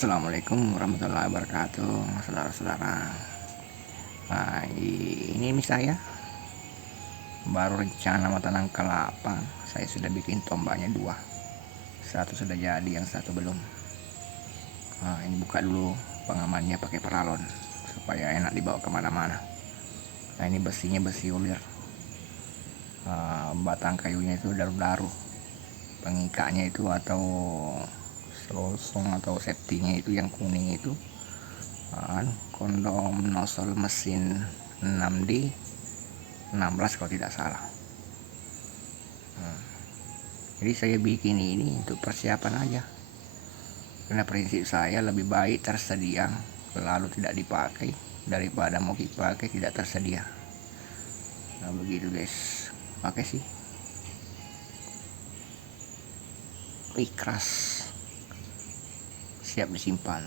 Assalamualaikum warahmatullahi wabarakatuh, saudara-saudara. Nah, ini saya baru rencana mau tanam kelapa. Saya sudah bikin tombaknya dua, satu sudah jadi, yang satu belum. Nah, ini buka dulu pengamannya pakai paralon supaya enak dibawa kemana-mana. Nah, ini besinya besi ulir. Batang kayunya itu daru-daru, pengikatnya itu atau selosong atau safety-nya itu yang kuning itu kondom nosol mesin 6D 16 kalau tidak salah. Jadi saya bikin ini untuk persiapan aja, karena prinsip saya lebih baik tersedia lalu tidak dipakai daripada mau dipakai tidak tersedia. Nah begitu guys, pakai sih ikhlas, siap disimpan.